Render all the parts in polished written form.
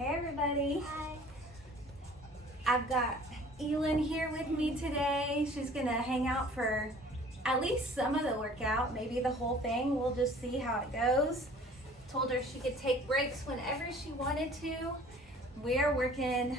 Hey everybody. Hi. I've got Elin here with me today. She's gonna hang out for at least some of the workout, maybe the whole thing. We'll just see how it goes. Told her she could take breaks whenever she wanted to. We're working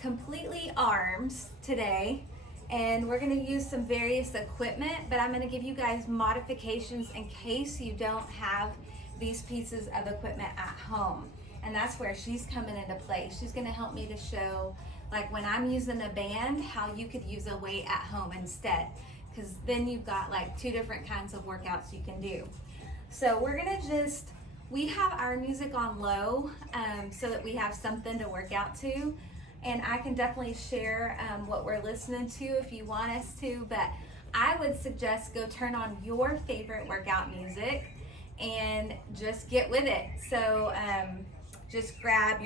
completely arms today, and we're gonna use some various equipment, but I'm gonna give you guys modifications in case you don't have these pieces of equipment at home. And that's where she's coming into play. She's gonna help me to show, like when I'm using a band, how you could use a weight at home instead. Because then you've got like two different kinds of workouts you can do. So we're gonna we have our music on low so that we have something to work out to. And I can definitely share what we're listening to if you want us to, but I would suggest go turn on your favorite workout music and just get with it. So just grab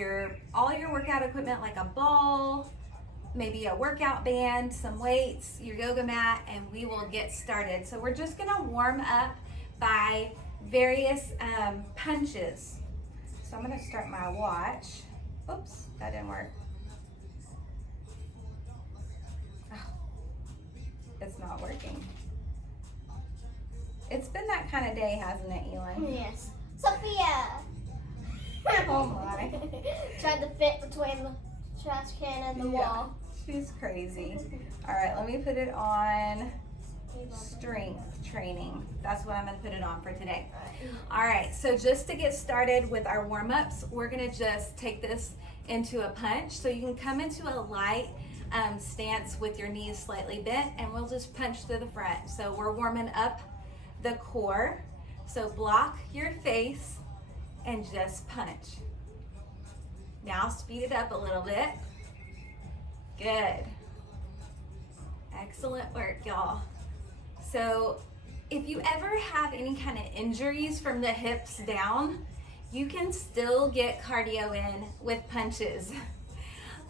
all your workout equipment, like a ball, maybe a workout band, some weights, your yoga mat, and we will get started. So we're just gonna warm up by various punches. So I'm gonna start my watch. Oops, that didn't work. Oh, it's not working. It's been that kind of day, hasn't it, Elin? Yes. Sophia! Oh my. Tried to fit between the trash can and the wall. She's crazy. All right, let me put it on strength training. That's what I'm gonna put it on for today. All right, so just to get started with our warm-ups, we're gonna just take this into a punch. So you can come into a light stance with your knees slightly bent, and we'll just punch to the front. So we're warming up the core. So block your face and just punch. Now speed it up a little bit. Good. Excellent work, y'all. So if you ever have any kind of injuries from the hips down, you can still get cardio in with punches.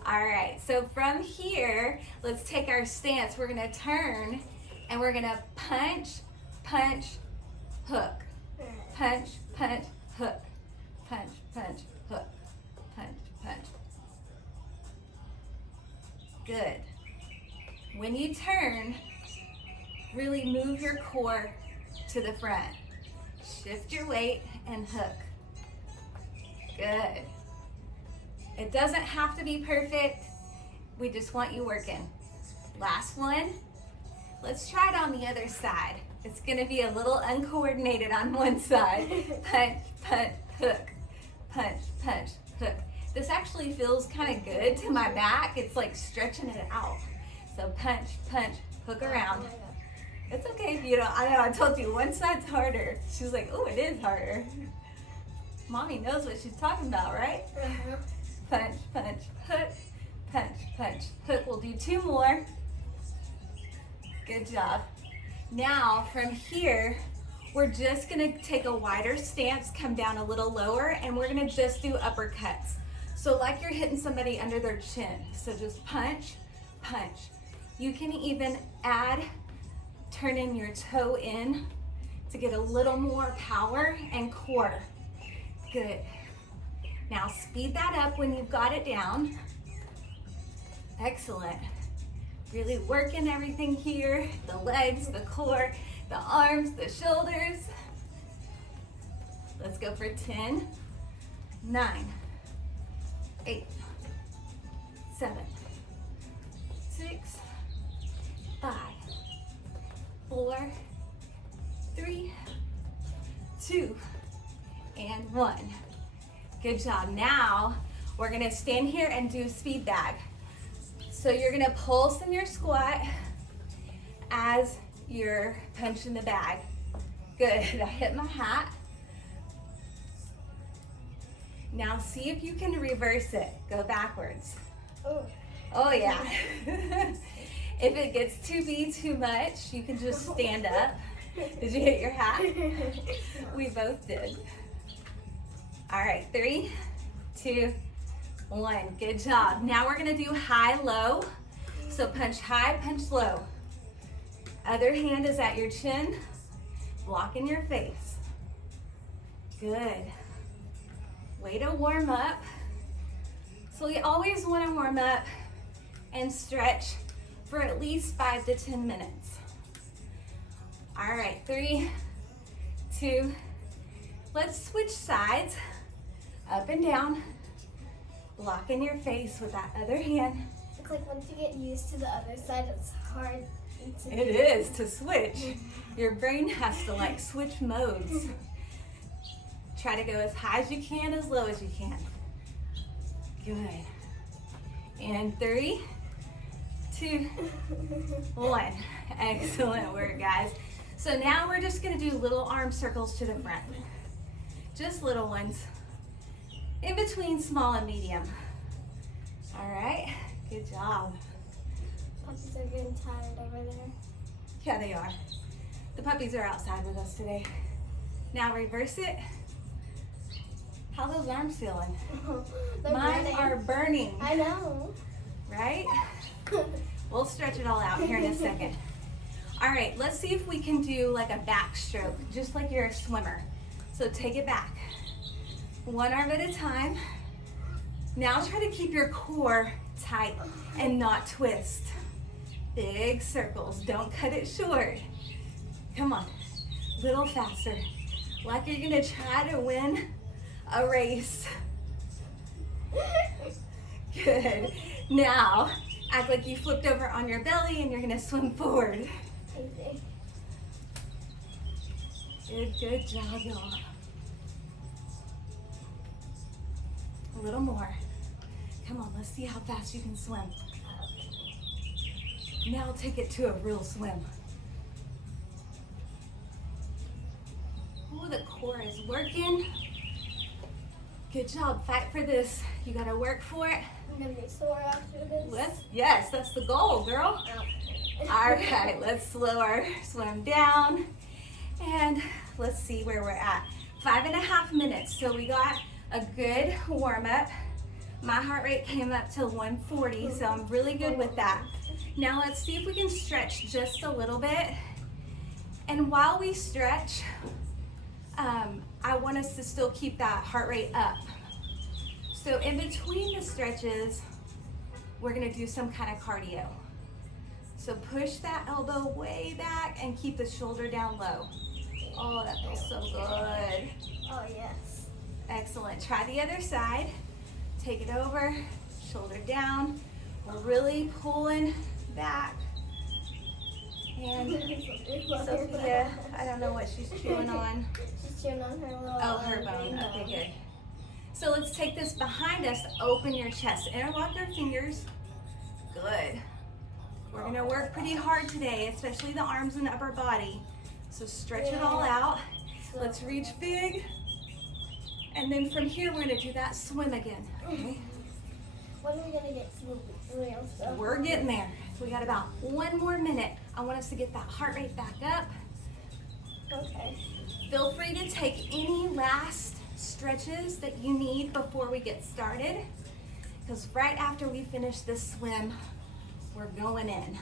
All right, so from here, let's take our stance. We're gonna turn and we're gonna punch, punch, hook. Punch, punch, hook. Punch, punch, hook. Punch, punch. Good. When you turn, really move your core to the front. Shift your weight and hook. Good. It doesn't have to be perfect. We just want you working. Last one. Let's try it on the other side. It's gonna be a little uncoordinated on one side. Punch, punch, hook. Punch, punch, hook. This actually feels kind of good to my back. It's like stretching it out. So punch, punch, hook around. It's okay if you don't. I know I told you one side's harder. She's like, oh, it is harder. Mommy knows what she's talking about, right? Punch, punch, hook. Punch, punch, hook. We'll do two more. Good job. Now from here, we're just gonna take a wider stance, come down a little lower, and we're gonna just do uppercuts. So like you're hitting somebody under their chin. So just punch, punch. You can even add, turning your toe in to get a little more power and core. Good. Now speed that up when you've got it down. Excellent. Really working everything here, the legs, the core, the arms, the shoulders. Let's go for 10, 9, 8, 7, 6, 5, 4, 3, 2, and 1. Good job. Now we're gonna stand here and do speed bag. So you're gonna pulse in your squat as you're punching the bag. Good. I hit my hat. Now see if you can reverse it. Go backwards. Oh yeah. If it gets to be too much, you can just stand up. Did you hit your hat? We both did. All right, 3, 2, 1. Good job. Now we're gonna do high-low. So punch high, punch low. Other hand is at your chin, blocking your face. Good. Way to warm up. So we always want to warm up and stretch for at least 5 to 10 minutes. All right, 3, 2, let's switch sides, up and down, locking your face with that other hand. It's like once you get used to the other side, it's hard. It is to switch. Your brain has to like switch modes. Try to go as high as you can, as low as you can. Good. And 3, 2, 1. Excellent work, guys. So now we're just gonna do little arm circles to the front. Just little ones. In between small and medium. All right, good job. Puppies are getting tired over there. Yeah, they are. The puppies are outside with us today. Now reverse it. How those arms feeling? They're Mine burning. are burning, I know. right? We'll stretch it all out here in a second. All right, let's see if we can do like a backstroke, just like you're a swimmer. So take it back. One arm at a time. Now try to keep your core tight and not twist. Big circles, don't cut it short. Come on, little faster. Like you're gonna try to win a race. Good. Now, act like you flipped over on your belly and you're gonna swim forward. Good job, y'all. A little more. Come on, let's see how fast you can swim. Now take it to a real swim. Oh, the core is working. Good job, fight for this. You gotta work for it. I'm gonna be sore after this. Yes, that's the goal, girl. All right, let's slow our swim down. And let's see where we're at. 5.5 minutes, so we got a good warm up. My heart rate came up to 140, so I'm really good with that. Now let's see if we can stretch just a little bit. And while we stretch, I want us to still keep that heart rate up. So in between the stretches, we're gonna do some kind of cardio. So push that elbow way back and keep the shoulder down low. Oh, that feels so good. Oh, yes. Excellent. Try the other side. Take it over, shoulder down. We're really pulling back. And Sophia, I don't know what she's chewing on. She's chewing on her little Oh, her bone. Okay, good. So let's take this behind us. Open your chest. Interlock your fingers. Good. We're gonna work pretty hard today, especially the arms and upper body. So stretch it all out. Let's reach big. And then from here, we're gonna do that swim again. Okay? When are we gonna get to the real stuff? We're getting there. We got about 1 more minute. I want us to get that heart rate back up. Okay. Feel free to take any last stretches that you need before we get started. Because right after we finish this swim, we're going in.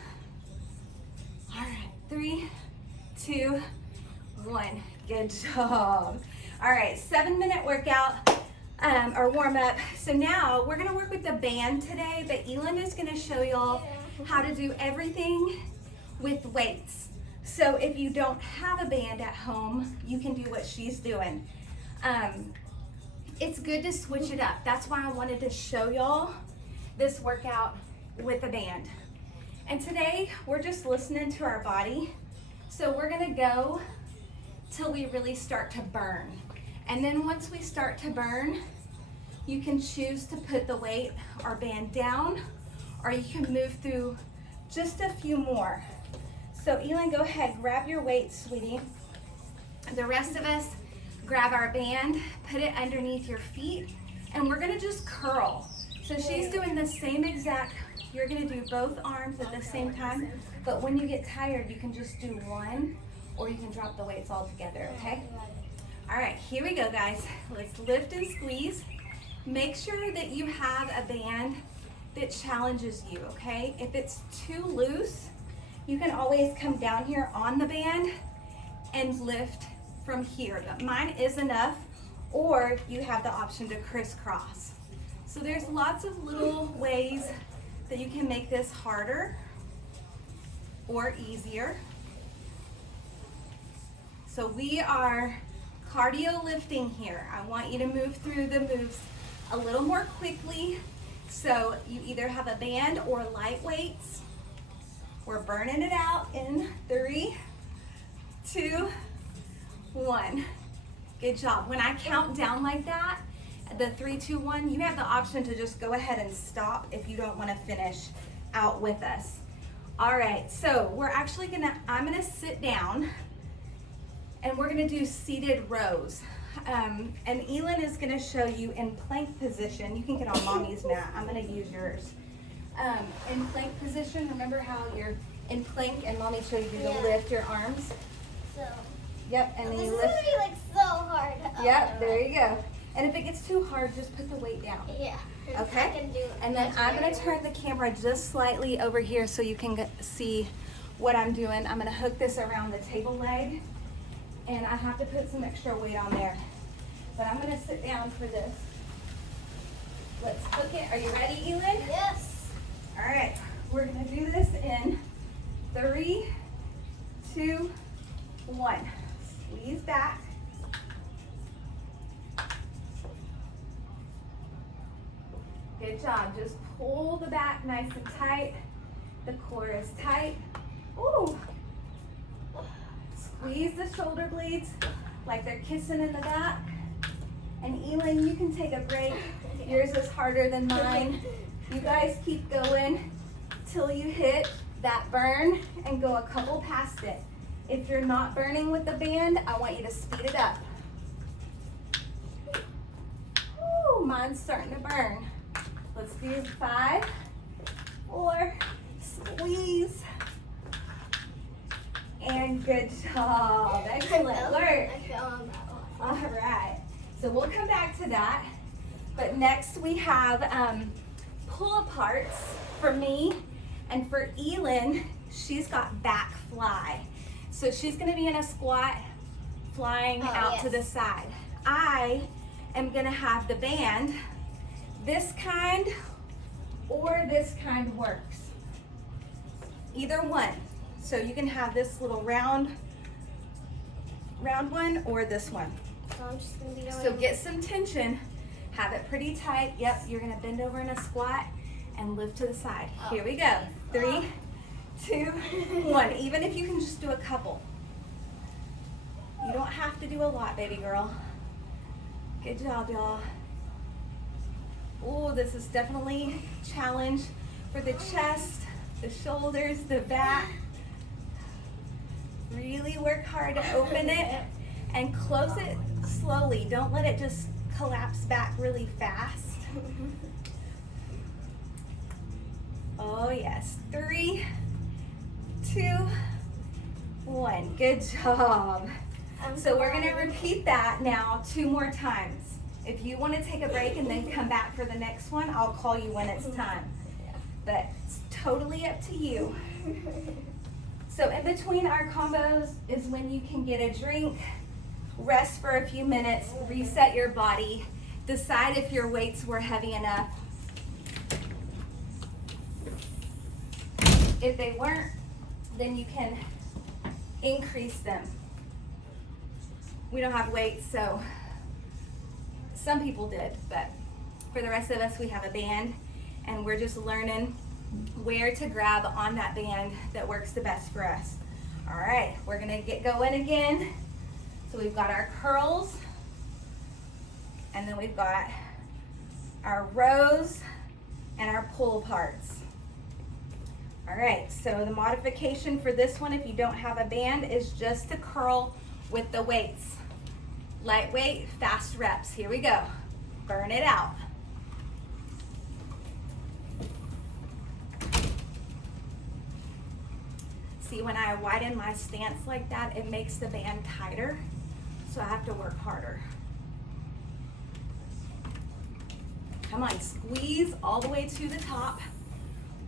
All right, 3, 2, 1. Good job. All right, 7-minute workout or warm up. So now we're gonna work with the band today, but Elin is gonna show y'all how to do everything with weights. So if you don't have a band at home, you can do what she's doing. It's good to switch it up. That's why I wanted to show y'all this workout with a band. And today we're just listening to our body. So we're gonna go till we really start to burn. And then once we start to burn, you can choose to put the weight or band down, or you can move through just a few more. So Elin, go ahead, grab your weight, sweetie. The rest of us, grab our band, put it underneath your feet, and we're gonna just curl. So she's doing the same exact, you're gonna do both arms at the same time, but when you get tired, you can just do one, or you can drop the weights all together, okay? All right, here we go, guys. Let's lift and squeeze. Make sure that you have a band that challenges you, okay? If it's too loose, you can always come down here on the band and lift from here. But mine is enough, or you have the option to crisscross. So there's lots of little ways that you can make this harder or easier. So we are cardio lifting here. I want you to move through the moves a little more quickly. So you either have a band or light weights. We're burning it out in 3, 2, 1. Good job. When I count down like that, the 3, 2, 1, you have the option to just go ahead and stop if you don't want to finish out with us. All right, so we're actually I'm gonna sit down and we're gonna do seated rows. And Elin is gonna show you in plank position. You can get on mommy's mat. I'm gonna use yours. In plank position, remember how you're in plank and mommy showed you to lift your arms? So. Yep, and then This you is lift. gonna be like so hard. Yep, there you go. And if it gets too hard, just put the weight down. Yeah. Okay. I can do it. And then I'm gonna turn the camera just slightly over here so you can see what I'm doing. I'm gonna hook this around the table leg, and I have to put some extra weight on there. But I'm gonna sit down for this. Let's hook it. Are you ready, Elin? Yes. All right, we're gonna do this in 3, 2, 1. Squeeze back. Good job. Just pull the back nice and tight. The core is tight. Ooh. Squeeze the shoulder blades like they're kissing in the back. And Elin, you can take a break. Yours is harder than mine. You guys keep going till you hit that burn and go a couple past it. If you're not burning with the band, I want you to speed it up. Ooh, mine's starting to burn. Let's do 5, 4, squeeze. And good job. Excellent work. I fell on that one. All right. So we'll come back to that. But next we have pull aparts for me, and for Elin, she's got back fly. So she's gonna be in a squat, flying out to the side. I am gonna have the band. This kind or this kind works. Either one. So you can have this little round one or this one. So I'm just gonna be going. So get some tension, have it pretty tight. Yep, you're gonna bend over in a squat and lift to the side. Here we go. 3, 2, 1. Even if you can just do a couple. You don't have to do a lot, baby girl. Good job, y'all. Oh, this is definitely a challenge for the chest, the shoulders, the back. Really work hard to open it and close it slowly. Don't let it just collapse back really fast. Oh yes, 3, 2, 1. Good job. So we're gonna repeat that now 2 more times. If you want to take a break and then come back for the next one, I'll call you when it's time. But it's totally up to you. So in between our combos is when you can get a drink, rest for a few minutes, reset your body, decide if your weights were heavy enough. If they weren't, then you can increase them. We don't have weights, so some people did, but for the rest of us, we have a band, and we're just learning where to grab on that band that works the best for us. All right, we're gonna get going again. So we've got our curls, and then we've got our rows and our pull aparts. All right, so the modification for this one, if you don't have a band, is just to curl with the weights. Lightweight, fast reps. Here we go. Burn it out. See, when I widen my stance like that, it makes the band tighter, so I have to work harder. Come on, squeeze all the way to the top.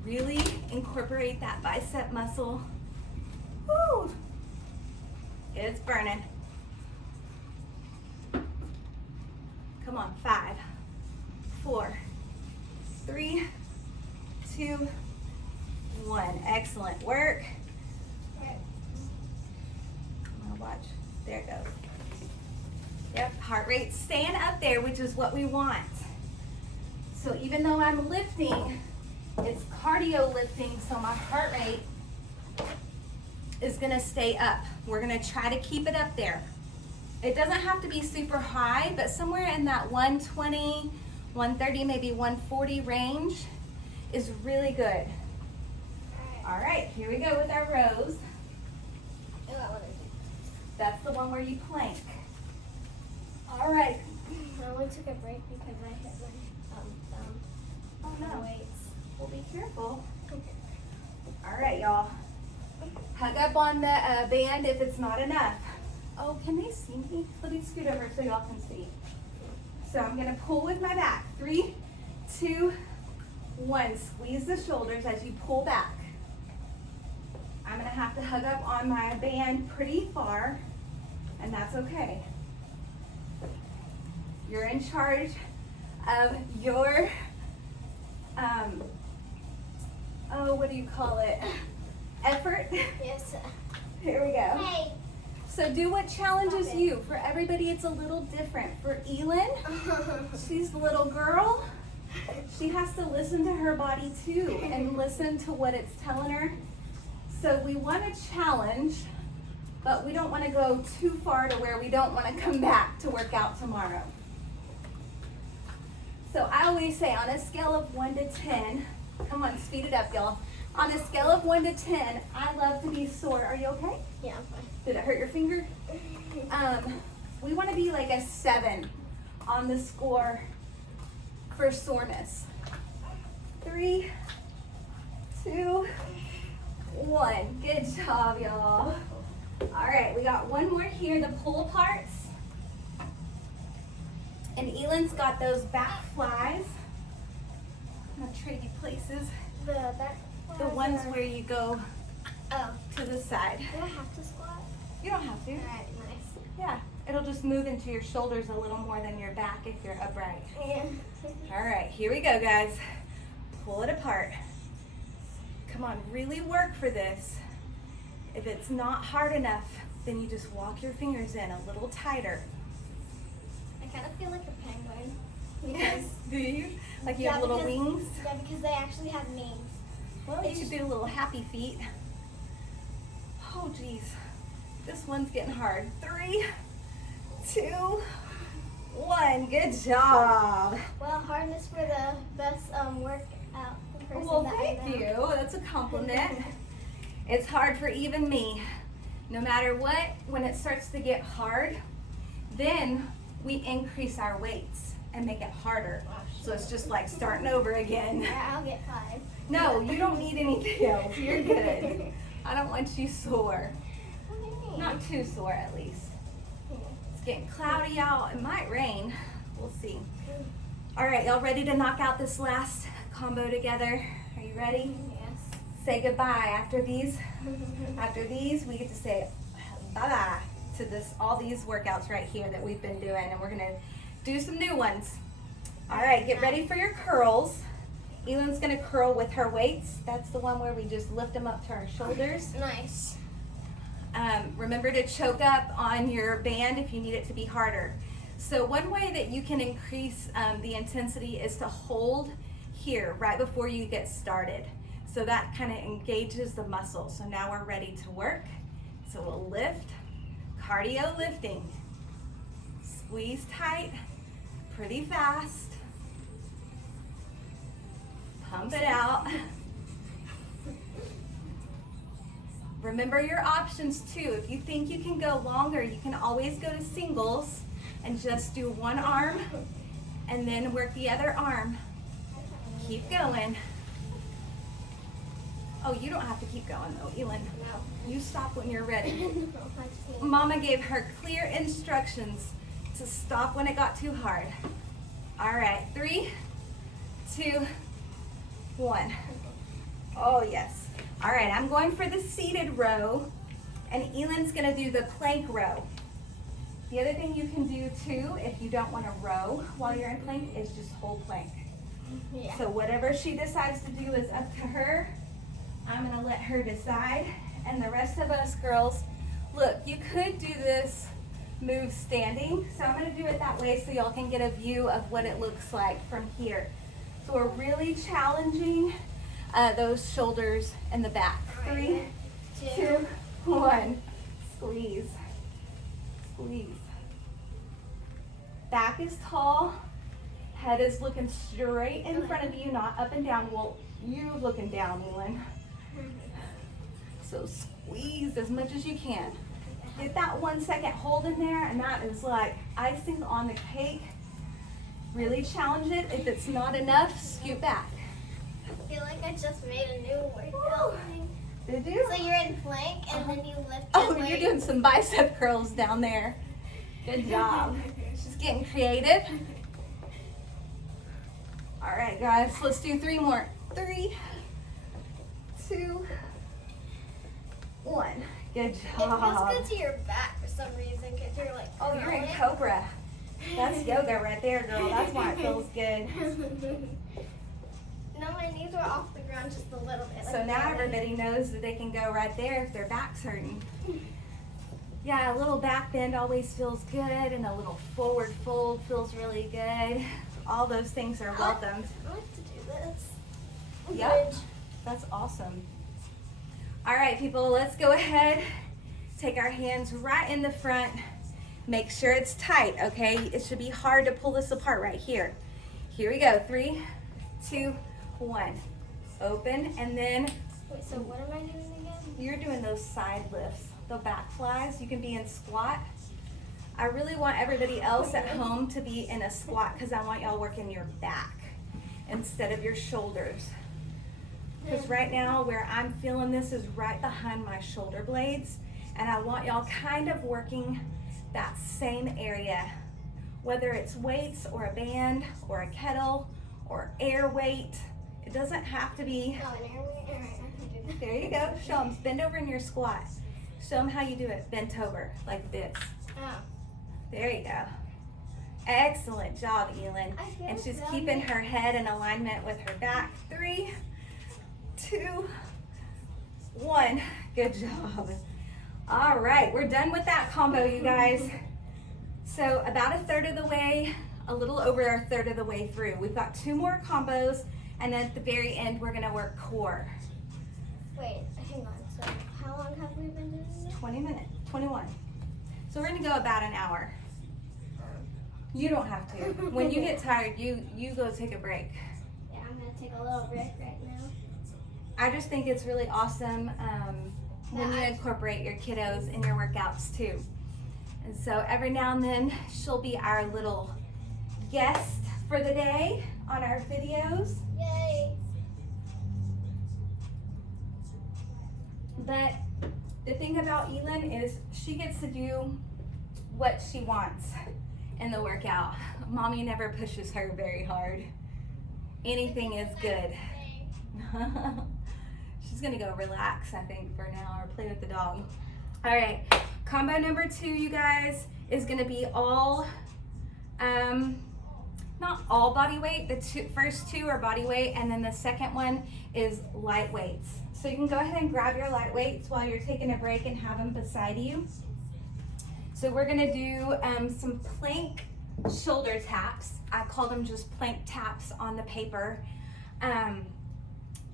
Really incorporate that bicep muscle. Woo! It's burning. Come on, 5, 4, 3, 2, 1. Excellent work. Watch. There it goes. Yep, heart rate staying up there, which is what we want. So even though I'm lifting, it's cardio lifting, so my heart rate is gonna stay up. We're gonna try to keep it up there. It doesn't have to be super high, but somewhere in that 120, 130, maybe 140 range is really good. All right, here we go with our rows. That's the one where you plank. All right. I only took a break because I hit my thumb. Oh no. Weights. Well, be careful. Okay. All right, y'all. Hug up on the band if it's not enough. Oh, can they see me? Let me scoot over so y'all can see. So I'm gonna pull with my back. 3, 2, 1. Squeeze the shoulders as you pull back. I'm gonna have to hug up on my band pretty far, and that's okay. You're in charge of your, what do you call it? Effort. Yes. Here we go. Hey. So do what challenges you. For everybody, it's a little different. For Elin, she's the little girl. She has to listen to her body too and listen to what it's telling her. So we want to challenge, but we don't want to go too far to where we don't want to come back to work out tomorrow. So I always say on a scale of 1 to 10, come on, speed it up, y'all. On a scale of 1 to 10, I love to be sore. Are you okay? Yeah, I'm fine. Did it hurt your finger? We want to be like a 7 on the score for soreness. 3, 2, 1. Good job, y'all. All right, we got one more here, the pull aparts. And Elin's got those back flies. I'm gonna trade you places. The back. The ones where you go Oh. to the side. Do I have to squat? You don't have to. Alright, nice. Yeah, it'll just move into your shoulders a little more than your back if you're upright. Yeah. All right, here we go, guys. Pull it apart. Come on, really work for this. If it's not hard enough, then you just walk your fingers in a little tighter. I kind of feel like a penguin. Because, Do you? Like you have little wings? Yeah, because they actually have names. Well, you should do little happy feet. Oh, geez. This one's getting hard. 3, 2, 1. Good job. Well, hardness for the best workout person Well, that thank I know. you. That's a compliment. It's hard for even me. No matter what, when it starts to get hard, then we increase our weights and make it harder. So it's just like starting over again. I'll get 5. No, you don't need anything else. You're good. I don't want you sore. What do you mean? Not too sore, at least. It's getting cloudy out. It might rain. We'll see. All right, y'all ready to knock out this last combo together? Are you ready? Yes. Say goodbye. After these, we get to say bye-bye to all these workouts right here that we've been doing, and we're gonna do some new ones. All right, get ready for your curls. Elin's gonna curl with her weights. That's the one where we just lift them up to our shoulders. Nice. Remember to choke up on your band if you need it to be harder. So one way that you can increase the intensity is to hold here right before you get started. So that kind of engages the muscle. So now we're ready to work. So we'll lift, cardio lifting. Squeeze tight, pretty fast. Pump it out. Remember your options too. If you think you can go longer, you can always go to singles and just do one arm and then work the other arm. Keep going. Oh, you don't have to keep going though, Elin. No. You stop when you're ready. I see. Mama gave her clear instructions to stop when it got too hard. All right, 3, 2, 1. Oh, yes. All right, I'm going for the seated row, and Elin's gonna do the plank row. The other thing you can do too, if you don't wanna row while you're in plank, is just hold plank. Yeah. So whatever she decides to do is up to her. I'm gonna let her decide. And the rest of us girls, look, you could do this move standing. So I'm gonna do it that way so y'all can get a view of what it looks like from here. So we're really challenging those shoulders and the back. 3, 2, 1. Squeeze. Squeeze. Back is tall. Head is looking straight in front of you, not up and down. Well, you looking down, Elin. So squeeze as much as you can. Get that 1 second hold in there, and that is like icing on the cake. Really challenge it. If it's not enough, scoot back. I feel like I just made a new workout thing. Did you? So you're in plank and then you lift Oh, your you're weight. doing some bicep curls down there. Good job. She's getting creative. All right, guys, let's do 3 more. 3, 2, 1. Good It job. feels good to your back for some reason because you're like, Oh, you're in rolling. Cobra. That's yoga right there, girl. That's why it feels good. No, my knees were off the ground just a little bit. So like now that. everybody knows that they can go right there if their back's hurting. Yeah, a little back bend always feels good, and a little forward fold feels really good. All those things are welcomed. I like to do this. Yep. Bridge. That's awesome. All right, people, let's go ahead. Take our hands right in the front. Make sure it's tight, okay? It should be hard to pull this apart right here. Here we go. 3, 2, 1. Open, and then Wait, so what am I doing again? you're doing those side lifts, the back flies. You can be in squat. I really want everybody else at home to be in a squat because I want y'all working your back instead of your shoulders. Because right now where I'm feeling this is right behind my shoulder blades, and I want y'all kind of working that same area, whether it's weights or a band or a kettle or air weight. It doesn't have to be. Oh, an air weight? All right, I can do that. There you go. Show them. Bend over in your squat. Show them how you do it. Bent over like this. Oh. There you go. Excellent job, Elin. I feel And she's so keeping good. her head in alignment with her back. 3, 2, 1. Good job. All right, we're done with that combo, you guys. So about a third of the way, a little over a third of the way through. We've got 2 more combos, and then at the very end, we're gonna work core. Wait, hang on. So how long have we been doing this? 20 minutes, 21. So we're gonna go about an hour. You don't have to. When you get tired, you go take a break. Yeah, I'm gonna take a little break right now. I just think it's really awesome when you incorporate your kiddos in your workouts too. And so every now and then she'll be our little guest for the day on our videos. Yay! But the thing about Elin is she gets to do what she wants in the workout. Mommy never pushes her very hard. Anything is good. She's gonna go relax, I think, for now, or play with the dog. All right, combo number 2, you guys, is gonna be all, not all body weight. The first two are body weight, and then the second one is light weights. So you can go ahead and grab your light weights while you're taking a break and have them beside you. So we're gonna do some plank shoulder taps. I call them just plank taps on the paper.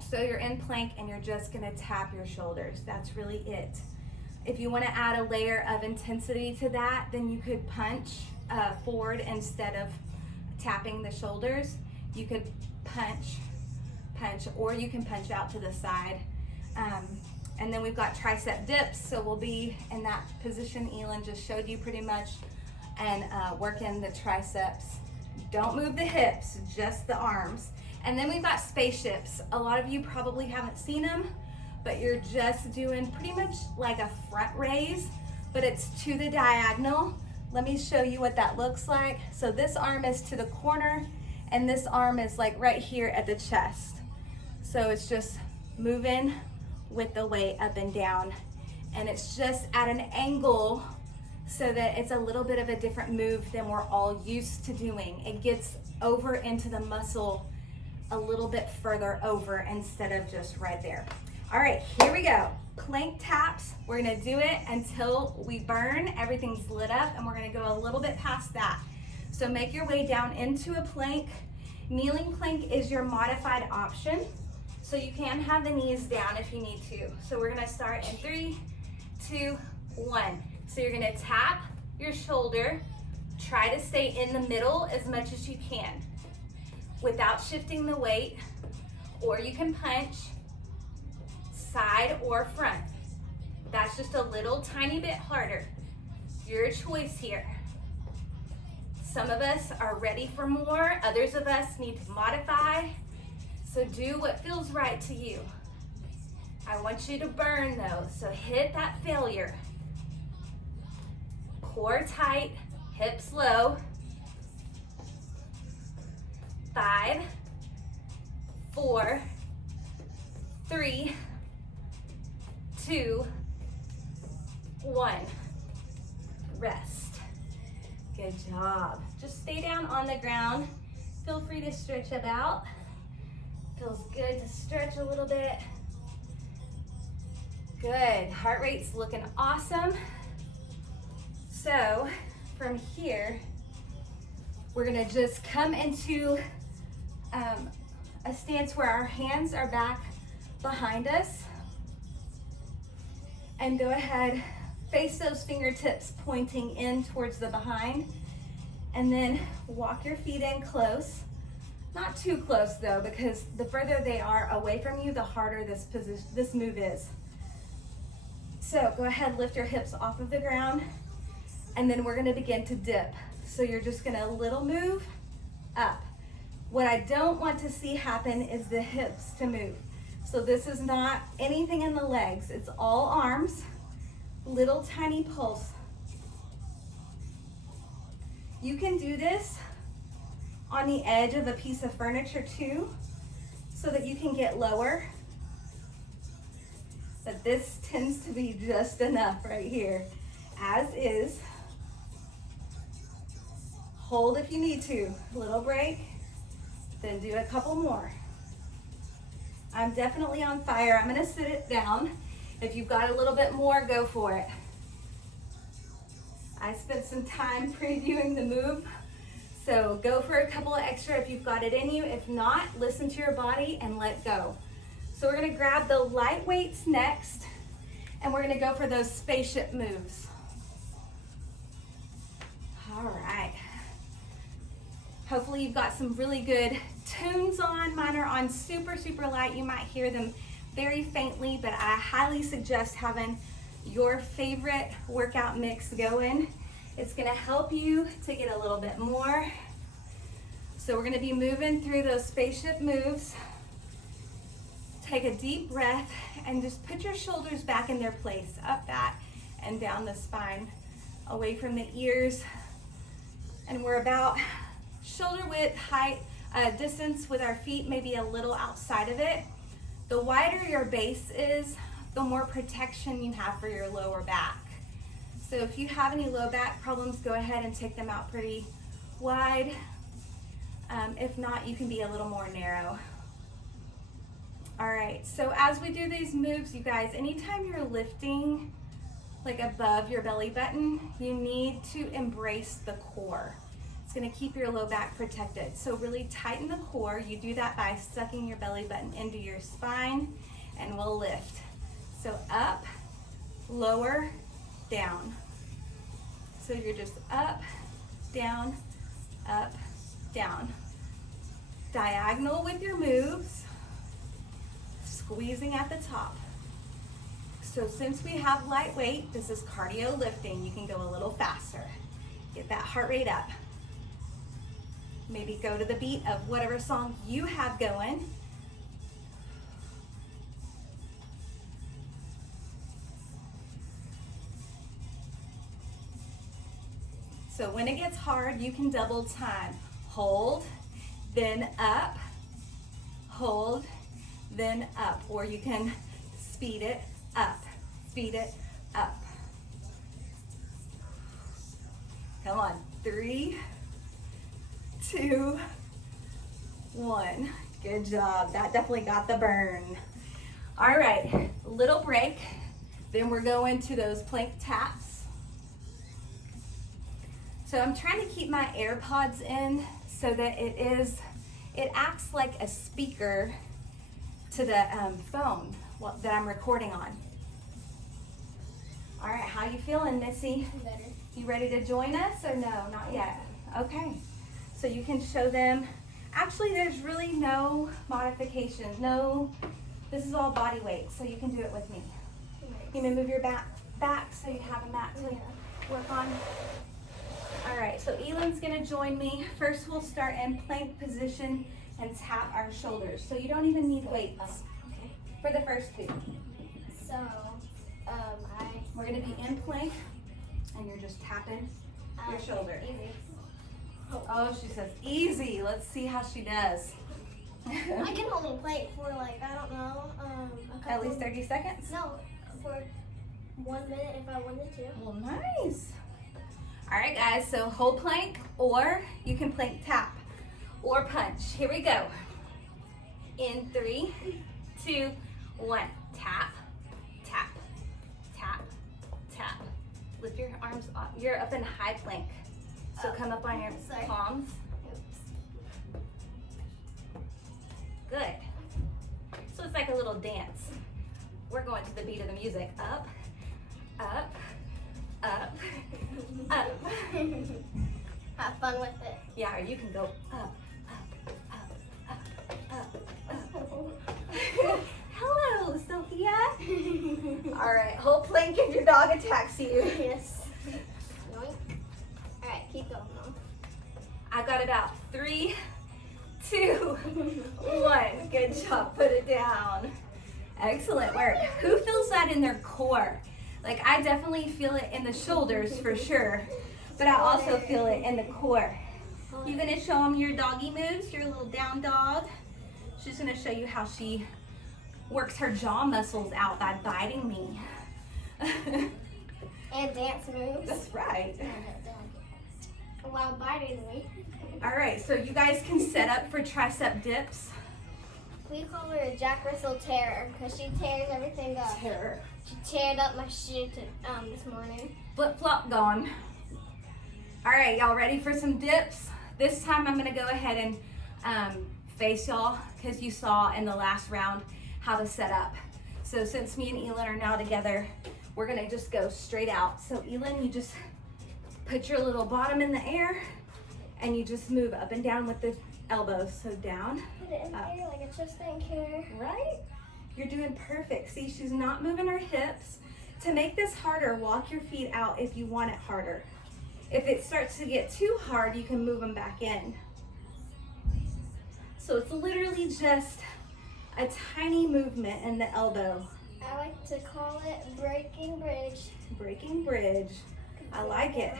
So you're in plank and you're just gonna tap your shoulders. That's really it. If you wanna add a layer of intensity to that, then you could punch forward instead of tapping the shoulders. You could punch, or you can punch out to the side. And then we've got tricep dips, so we'll be in that position Elin just showed you pretty much, and working the triceps. Don't move the hips, just the arms. And then we've got spaceships. A lot of you probably haven't seen them, but you're just doing pretty much like a front raise, but it's to the diagonal. Let me show you what that looks like. So this arm is to the corner, and this arm is like right here at the chest. So it's just moving with the weight up and down, and it's just at an angle so that it's a little bit of a different move than we're all used to doing. It gets over into the muscle a little bit further over instead of just right there. All right, here we go. Plank taps. We're gonna do it until we burn. Everything's lit up, and we're gonna go a little bit past that. So make your way down into a plank. Kneeling plank is your modified option. So you can have the knees down if you need to. So we're gonna start in 3, 2, 1. So you're gonna tap your shoulder. Try to stay in the middle as much as you can without shifting the weight, or you can punch side or front. That's just a little tiny bit harder. Your choice here. Some of us are ready for more, others of us need to modify. So do what feels right to you. I want you to burn though, so hit that failure. Core tight, hips low. 5, 4, 3, 2, 1. Rest. Good job. Just stay down on the ground. Feel free to stretch about. Feels good to stretch a little bit. Good. Heart rate's looking awesome. So from here, we're gonna just come into a stance where our hands are back behind us, and go ahead, face those fingertips pointing in towards the behind, and then walk your feet in close. Not too close though, because the further they are away from you, the harder this move is. So go ahead, lift your hips off of the ground, and then we're gonna begin to dip. So you're just gonna little move up. What I don't want to see happen is the hips to move. So this is not anything in the legs, it's all arms, little tiny pulse. You can do this on the edge of a piece of furniture too, so that you can get lower. But this tends to be just enough right here, as is. Hold if you need to, little break, then do a couple more. I'm definitely on fire. I'm gonna sit it down. If you've got a little bit more, go for it. I spent some time previewing the move, so go for a couple of extra if you've got it in you. If not, listen to your body and let go. So we're gonna grab the light weights next, and we're gonna go for those spaceship moves. All right. Hopefully you've got some really good tunes on. Mine are on super, super light. You might hear them very faintly, but I highly suggest having your favorite workout mix going. It's gonna help you to get a little bit more. So we're gonna be moving through those spaceship moves. Take a deep breath and just put your shoulders back in their place, up that and down the spine, away from the ears. And we're about shoulder width height, distance with our feet, maybe a little outside of it. The wider your base is, the more protection you have for your lower back. So if you have any low back problems, go ahead and take them out pretty wide. If not, you can be a little more narrow. All right, so as we do these moves, you guys, anytime you're lifting like above your belly button, you need to embrace the core. It's gonna keep your low back protected. So really tighten the core. You do that by sucking your belly button into your spine, and we'll lift. So up, lower, down. So you're just up, down, diagonal with your moves, squeezing at the top. So since we have light weight, this is cardio lifting. You can go a little faster. Get that heart rate up. Maybe go to the beat of whatever song you have going. So when it gets hard, you can double time. Hold, then up, hold, then up. Or you can speed it up, speed it up. Come on, 3, 2, 1. Good job. That definitely got the burn. All right, little break. Then we're going to those plank taps. So I'm trying to keep my AirPods in so that it acts like a speaker to the phone that I'm recording on. All right, how you feeling, Missy? Better. You ready to join us or no? Not yet. Okay. So you can show them. Actually, there's really no modification. No, this is all body weight, so you can do it with me. You may move your back so you have a mat to work on. All right, so Elan's gonna join me. First, we'll start in plank position and tap our shoulders. So you don't even need weights for the first two. So, We're gonna be in plank, and you're just tapping your shoulder. Easy. Oh, she says easy. Let's see how she does. I can only play for like, I don't know, a couple. At least 30 seconds? No, for 1 minute if I wanted to. Well, nice. All right, guys, so hold plank, or you can plank tap or punch. Here we go. In 3, 2, 1. Tap, tap, tap, tap. Lift your arms up. You're up in high plank. So come up on your palms. Good. So it's like a little dance. We're going to the beat of the music. Up, up, up, up. Have fun with it. Yeah, or you can go up, up, up, up, up, up. Hello, Sophia. All right, hold plank if your dog attacks you. Yes. Alright, keep going now. I got about 3, 2, 1. Good job. Put it down. Excellent work. Who feels that in their core? Like, I definitely feel it in the shoulders for sure, but I also feel it in the core. You gonna show them your doggy moves, your little down dog? She's gonna show you how she works her jaw muscles out by biting me. And dance moves. That's right. While biting me. All right, so you guys can set up for tricep dips. We call her a Jack Russell Terror because she tears everything up. Terror. She teared up my shoe this morning. Flip flop gone. All right, y'all ready for some dips? This time I'm gonna go ahead and face y'all because you saw in the last round how to set up. So since me and Elan are now together, we're gonna just go straight out. So Elan, you just put your little bottom in the air and you just move up and down with the elbows. So down, Put it in here like a just in care. right? You're doing perfect. See, she's not moving her hips. To make this harder, walk your feet out if you want it harder. If it starts to get too hard, you can move them back in. So it's literally just a tiny movement in the elbow. I like to call it breaking bridge. Breaking bridge. I like it.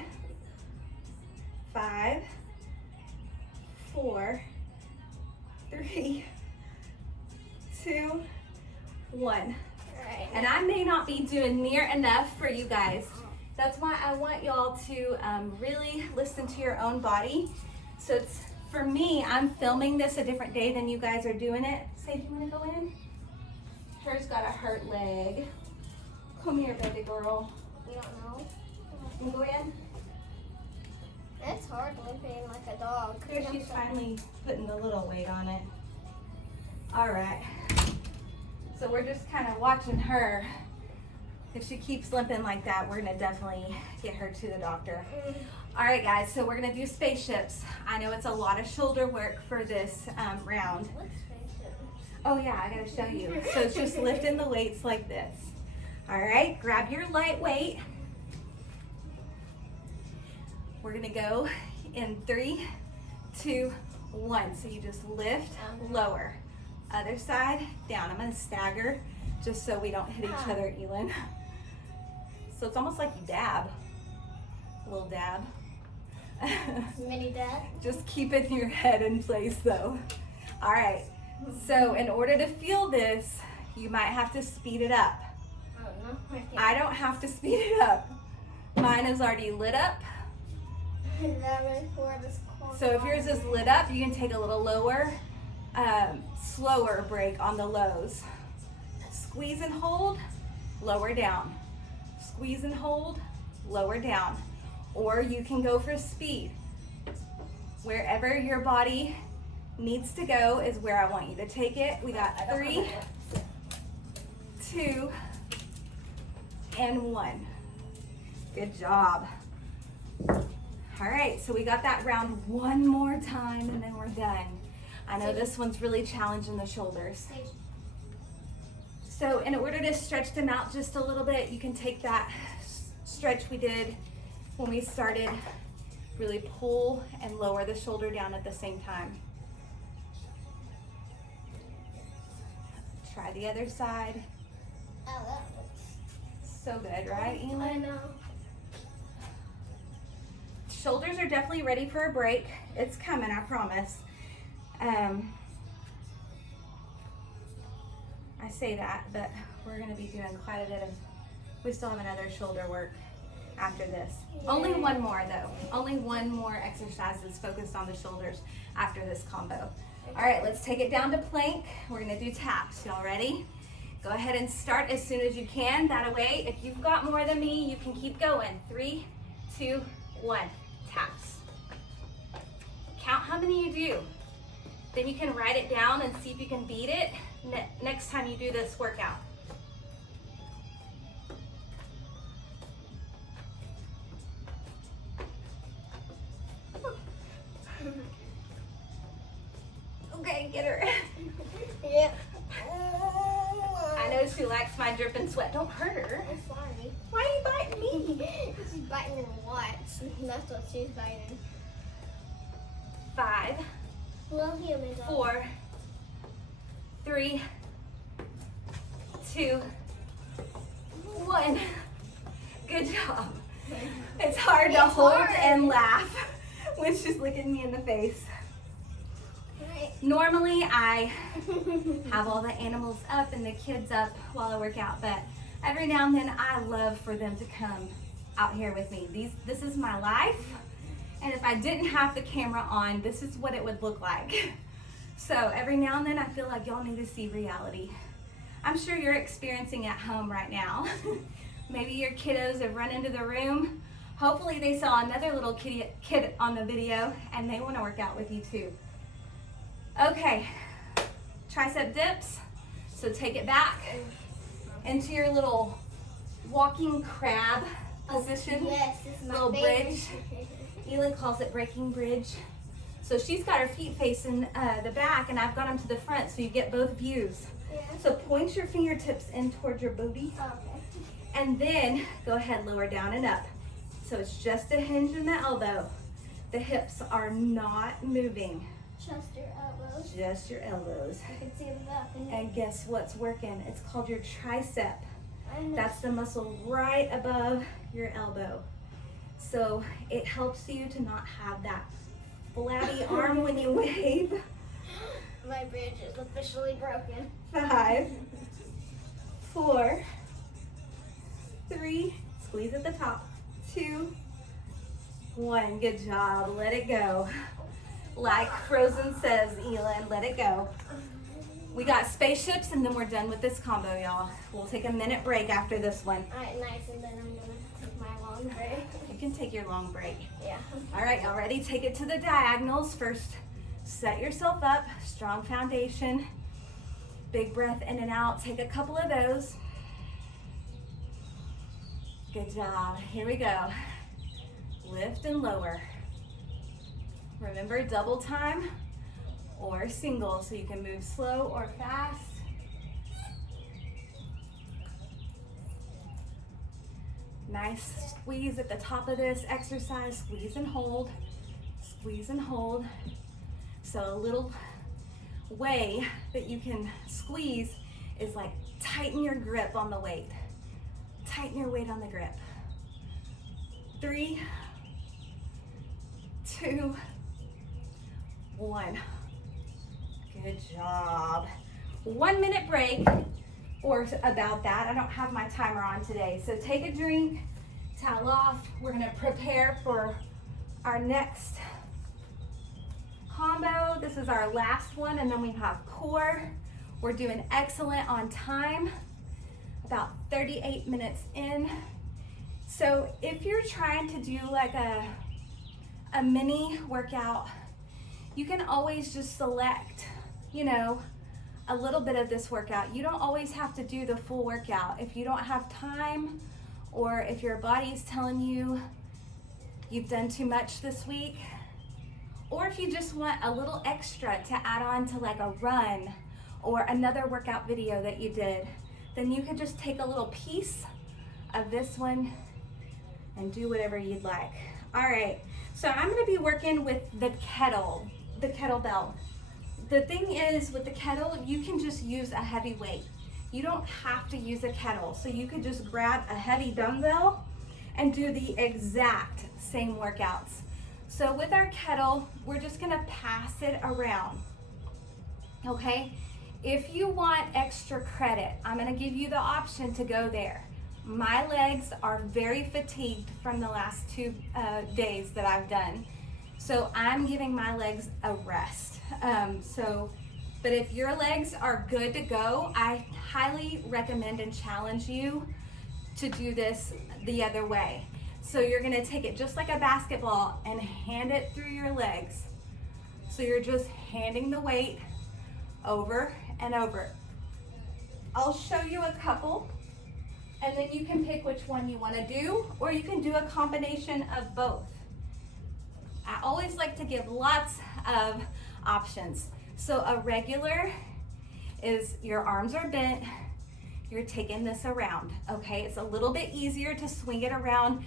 5, 4, 3, 2, 1. Right. And I may not be doing near enough for you guys. That's why I want y'all to really listen to your own body. So it's, for me, I'm filming this a different day than you guys are doing it. Say, do you want to go in? Her's got a hurt leg. Come here, baby girl. We don't know. You go in? It's hard limping like a dog. Here, she's finally putting the little weight on it. All right. So we're just kind of watching her. If she keeps limping like that, we're gonna definitely get her to the doctor. All right, guys, so we're gonna do spaceships. I know it's a lot of shoulder work for this round. Let's face it. Oh yeah, I gotta show you. So it's just lifting the weights like this. All right, grab your light weight. We're gonna go in 3, 2, 1. So you just lift, lower. Other side, down. I'm gonna stagger just so we don't hit each other, Elan. So it's almost like you dab. A little dab. Mini dad. Just keeping your head in place though. All right, so in order to feel this, you might have to speed it up. I don't know. I don't have to speed it up. Mine is already lit up. Is that really for this corner? So if yours is lit up, you can take a little lower slower break on the lows. Squeeze and hold, lower down. Squeeze and hold, lower down. Or you can go for speed. Wherever your body needs to go is where I want you to take it. We got 3, 2, and 1. Good job. All right, so we got that round one more time and then we're done. I know this one's really challenging the shoulders. So in order to stretch them out just a little bit, you can take that stretch we did when we started, really pull and lower the shoulder down at the same time. Try the other side. Oh, that looks So good, right, I Elin? know. Shoulders are definitely ready for a break. It's coming, I promise. I say that, but we're gonna be doing quite a bit of, we still have another shoulder work after this. Yeah. Only one more though. Only one more exercise that's focused on the shoulders after this combo. All right, let's take it down to plank. We're gonna do taps. Y'all ready? Go ahead and start as soon as you can. That way, if you've got more than me, you can keep going. 3, 2, 1. Taps. Count how many you do. Then you can write it down and see if you can beat it next time you do this workout. Okay, get her. Yep. I know she likes my dripping sweat. Don't hurt her. I'm sorry. Why are you biting me? She's biting in what? That's what she's biting. 5, Little humans. 4, 3, 2, 1. Good job. It's hard to It's hold hard. and laugh when she's looking me in the face. Right. Normally I have all the animals up and the kids up while I work out, but every now and then I love for them to come out here with me. This is my life, and if I didn't have the camera on, this is what it would look like. So every now and then I feel like y'all need to see reality. I'm sure you're experiencing at home right now. Maybe your kiddos have run into the room. Hopefully they saw another little kid on the video and they want to work out with you too. Okay, tricep dips. So take it back into your little walking crab position. Yes, this is my Little favorite. bridge. Elin calls it breaking bridge. So she's got her feet facing the back and I've got them to the front so you get both views. Yeah. So point your fingertips in towards your booty Okay. and then go ahead, lower down and up. So it's just a hinge in the elbow. The hips are not moving, Just your elbows. just your elbows. You can see them up. And guess what's working? It's called your tricep. I know. That's the muscle right above your elbow. So it helps you to not have that flabby arm when you wave. My bridge is officially broken. 5, 4, 3, squeeze at the top, 2, 1. Good job. Let it go. Like Frozen says, Elin, let it go. We got spaceships and then we're done with this combo, y'all. We'll take a minute break after this one. Alright, nice, and then I'm gonna take my long break. You can take your long break. Yeah. All right, y'all ready? Take it to the diagonals. First, set yourself up, strong foundation. Big breath in and out. Take a couple of those. Good job. Here we go. Lift and lower. Remember, double time or single, so you can move slow or fast. Nice squeeze at the top of this exercise. Squeeze and hold. Squeeze and hold. So a little way that you can squeeze is like tighten your grip on the weight. Tighten your weight on the grip. 3, 2, 1. Good job. 1 minute break, or about that. I don't have my timer on today. So take a drink, towel off. We're gonna prepare for our next combo. cardio. This is our last one, and then we have core. We're doing excellent on time, about 38 minutes in. So if you're trying to do like a mini workout, you can always just select, you know, a little bit of this workout. You don't always have to do the full workout. If you don't have time, or if your body's telling you you've done too much this week, or if you just want a little extra to add on to like a run or another workout video that you did, then you could just take a little piece of this one and do whatever you'd like. All right, so I'm gonna be working with the kettlebell. The thing is, with the kettle, you can just use a heavy weight. You don't have to use a kettle. So you could just grab a heavy dumbbell and do the exact same workouts. So with our kettle, we're just gonna pass it around, okay? If you want extra credit, I'm gonna give you the option to go there. My legs are very fatigued from the last 2 days that I've done. So I'm giving my legs a rest. But if your legs are good to go, I highly recommend and challenge you to do this the other way. So you're gonna take it just like a basketball and hand it through your legs. So you're just handing the weight over and over. I'll show you a couple, and then you can pick which one you wanna do, or you can do a combination of both. I always like to give lots of options. So a regular is your arms are bent, you're taking this around, okay? It's a little bit easier to swing it around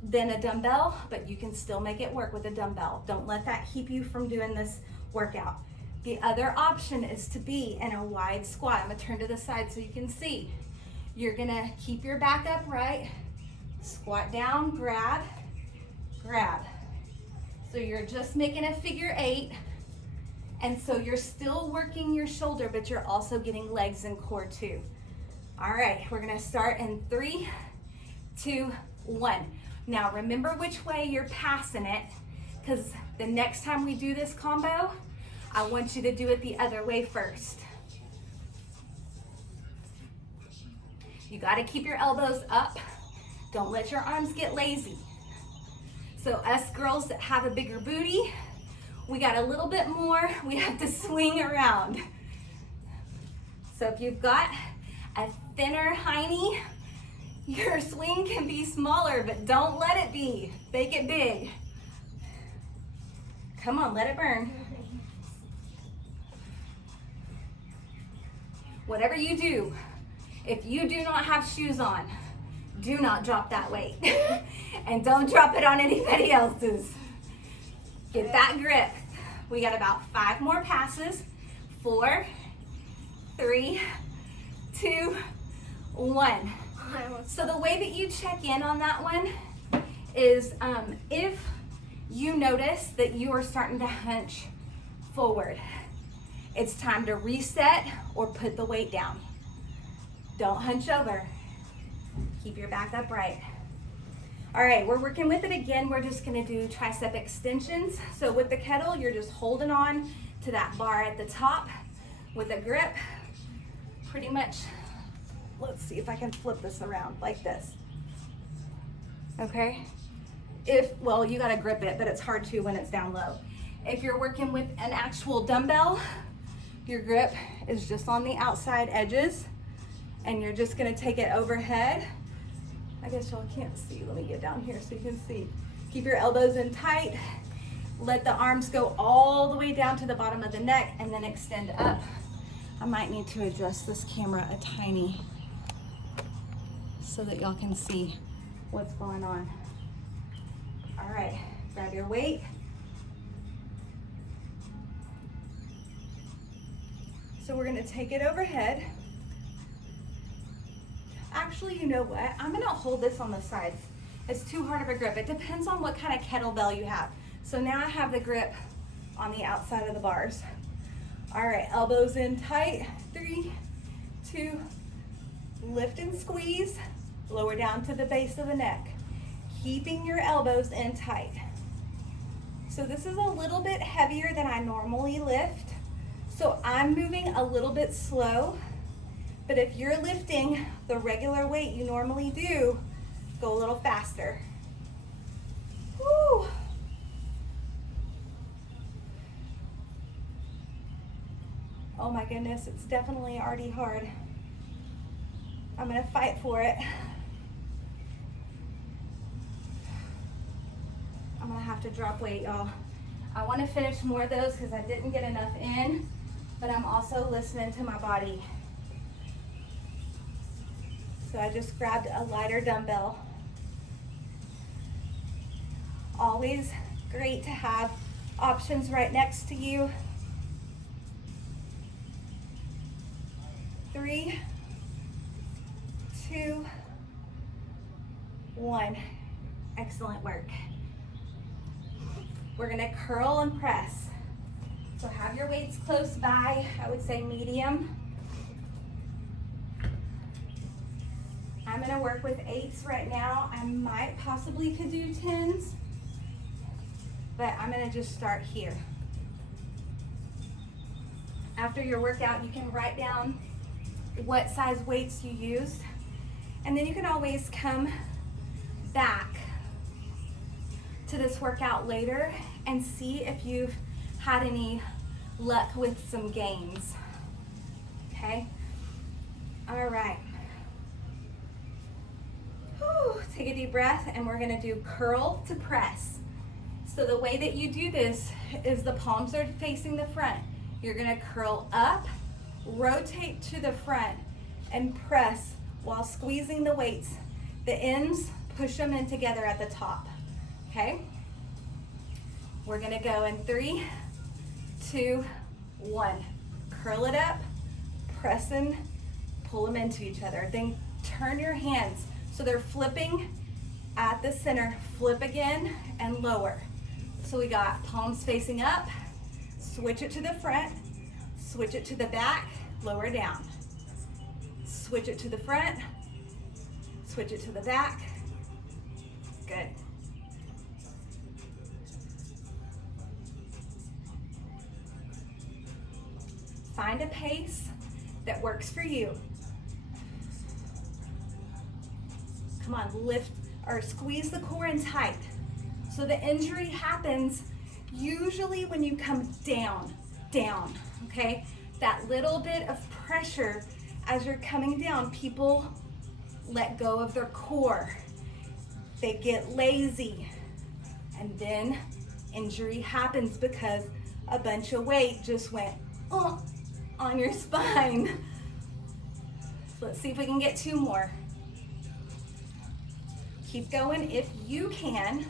than a dumbbell, but you can still make it work with a dumbbell. Don't let that keep you from doing this workout. The other option is to be in a wide squat. I'm gonna turn to the side so you can see. You're gonna keep your back upright, squat down, grab, grab. So you're just making a figure 8. And so you're still working your shoulder, but you're also getting legs and core too. All right, we're gonna start in 3, 2, 1. Now remember which way you're passing it, because the next time we do this combo, I want you to do it the other way first. You gotta keep your elbows up. Don't let your arms get lazy. So us girls that have a bigger booty, we got a little bit more, we have to swing around. So if you've got a thinner hiney, your swing can be smaller, but don't let it be. Make it big. Come on, let it burn. Whatever you do, if you do not have shoes on, do not drop that weight. And don't drop it on anybody else's. Get that grip. We got about 5 more passes. 4, 3, 2, 1. So the way that you check in on that one is if you notice that you are starting to hunch forward, it's time to reset or put the weight down. Don't hunch over. Keep your back upright. All right, we're working with it again. We're just gonna do tricep extensions. So with the kettle, you're just holding on to that bar at the top with a grip. Pretty much, let's see if I can flip this around like this. Okay? Well, you gotta grip it, but it's hard to when it's down low. If you're working with an actual dumbbell, your grip is just on the outside edges, and you're just gonna take it overhead. I guess y'all can't see. Let me get down here so you can see. Keep your elbows in tight. Let the arms go all the way down to the bottom of the neck and then extend up. I might need to adjust this camera a tiny so that y'all can see what's going on. All right, grab your weight. So we're gonna take it overhead. Actually, you know what? I'm gonna hold this on the sides. It's too hard of a grip. It depends on what kind of kettlebell you have. So now I have the grip on the outside of the bars. All right, elbows in tight. 3, 2, lift and squeeze. Lower down to the base of the neck. Keeping your elbows in tight. So this is a little bit heavier than I normally lift. So I'm moving a little bit slow, but if you're lifting the regular weight you normally do, go a little faster. Woo. Oh my goodness, it's definitely already hard. I'm gonna fight for it. I'm gonna have to drop weight, y'all. I wanna finish more of those because I didn't get enough in, but I'm also listening to my body. So I just grabbed a lighter dumbbell. Always great to have options right next to you. 3, 2, 1. Excellent work. We're gonna curl and press. So have your weights close by, I would say medium. I'm gonna work with 8s right now. I might possibly could do 10s, but I'm gonna just start here. After your workout, you can write down what size weights you used, and then you can always come back to this workout later and see if you've had any luck with some gains. Okay? All right. Whew. Take a deep breath, and we're gonna do curl to press. So the way that you do this is the palms are facing the front. You're gonna curl up, rotate to the front, and press while squeezing the weights. The ends, push them in together at the top, okay? We're gonna go in 3, 2, 1. Curl it up, press and pull them into each other. Then turn your hands so they're flipping at the center. Flip again and lower. So we got palms facing up, switch it to the front, switch it to the back, lower down. Switch it to the front, switch it to the back. Good. Find a pace that works for you. Come on, lift or squeeze the core in tight. So the injury happens usually when you come down, okay? That little bit of pressure as you're coming down, people let go of their core. They get lazy, and then injury happens because a bunch of weight just went on your spine. Let's see if we can get 2 more. Keep going if you can.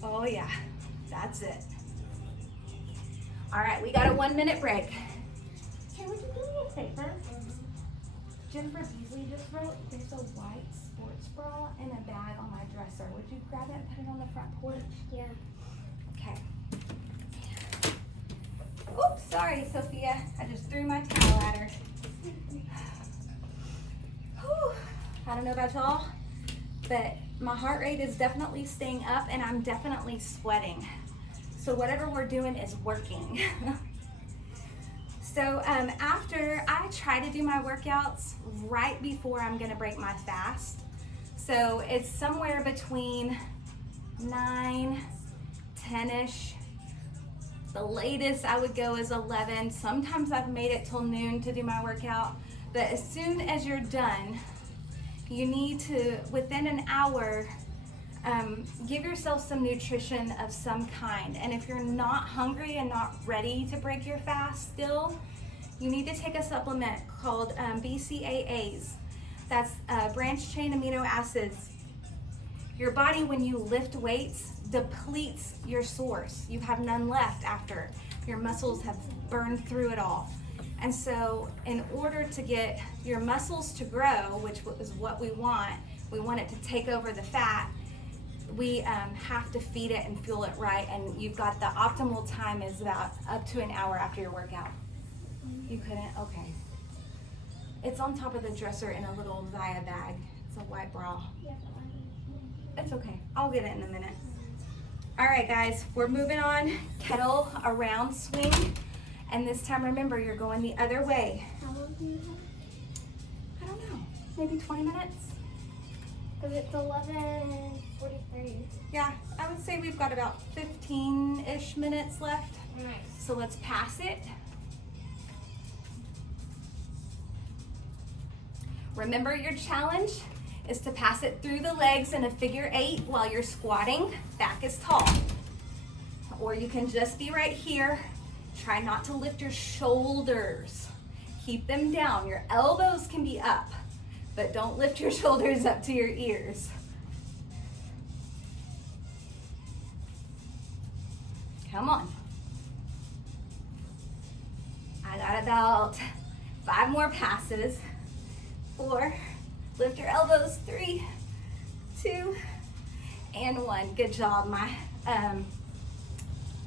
Oh yeah, that's it. All right, we got a 1-minute break. Hey, would you do me a favor? Jennifer Beasley just wrote, there's a white sports bra in a bag on my dresser. Would you grab it and put it on the front porch? Yeah. Okay. Oops, sorry, Sophia. I just threw my towel at her. Whew. I don't know about y'all, but my heart rate is definitely staying up and I'm definitely sweating. So whatever we're doing is working. So after I try to do my workouts right before I'm gonna break my fast. So it's somewhere between 9, 10-ish. The latest I would go is 11. Sometimes I've made it till noon to do my workout. But as soon as you're done, you need to, within an hour, give yourself some nutrition of some kind. And if you're not hungry and not ready to break your fast still, you need to take a supplement called BCAAs. That's branched chain amino acids. Your body, when you lift weights, depletes your source. You have none left after. Your muscles have burned through it all. And so in order to get your muscles to grow, which is what we want it to take over the fat, we have to feed it and fuel it right. And you've got the optimal time is about up to an hour after your workout. You couldn't? Okay. It's on top of the dresser in a little Zaya bag. It's a white bra. It's okay. I'll get it in a minute. All right, guys, we're moving on. Kettle around swing. And this time, remember, you're going the other way. How long do you have? I don't know, maybe 20 minutes? Because it's 11:43. Yeah, I would say we've got about 15-ish minutes left. Nice. So let's pass it. Remember, your challenge is to pass it through the legs in a figure 8 while you're squatting. Back is tall. Or you can just be right here. Try not to lift your shoulders. Keep them down. Your elbows can be up, but don't lift your shoulders up to your ears. Come on. I got about 5 more passes. 4, lift your elbows, 3, 2, and 1. Good job. My